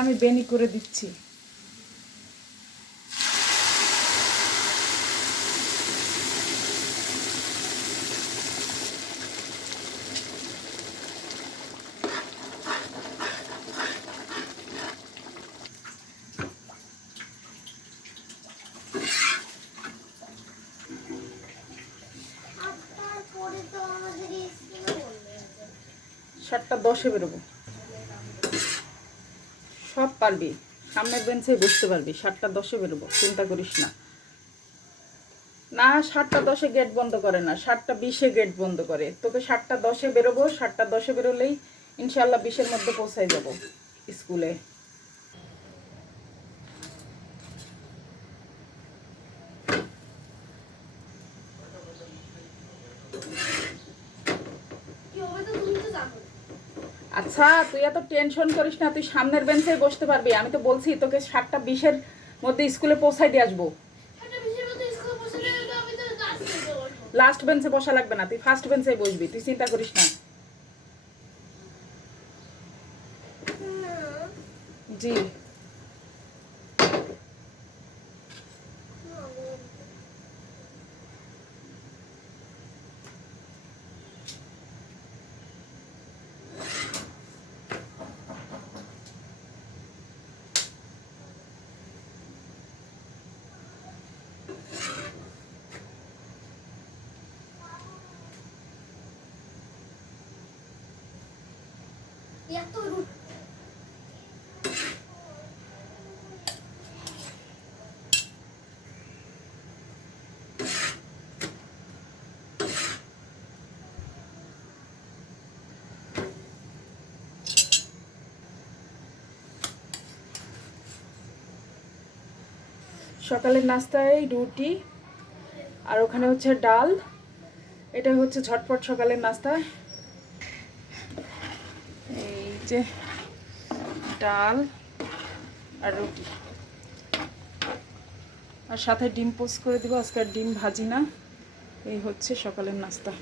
আমি বেনি করে দিচ্ছি। সাতটা 10-এ বেরোবো। সব পারবি, সামনের বেঞ্চে বসতে পারবি। 7টা 10-এ বেরোবো, চিন্তা করিস না। না, 7টা 10-এ গেট বন্ধ করে না, 7টা 20-এ গেট বন্ধ করে। তোকে 7টা 10-এ বেরোবো, 7টা 10-এ বেরোলেই ইনশাল্লাহ 20-এর মধ্যে পৌঁছায় যাব স্কুলে। আচ্ছা, তুই এত টেনশন করিস না, তুই সামনের বেঞ্চে বসতে পারবি। আমি তো বলছি তোকে 7টা 20-এর মধ্যে স্কুলে পৌঁছাই দিয়ে আসবো। লাস্ট বেঞ্চে বসা লাগবে না, তুই ফার্স্ট বেঞ্চে বসবি, তুই চিন্তা করিস না। জি, সকালের নাস্তায় রুটি আর ওখানে হচ্ছে ডাল। এটা হচ্ছে ঝটপট সকালের নাস্তা। এই যে ডাল আর রুটি, আর সাথে ডিম পোস্ট করে দিব। আজকে আর ডিম ভাজি না। এই হচ্ছে সকালের নাস্তা।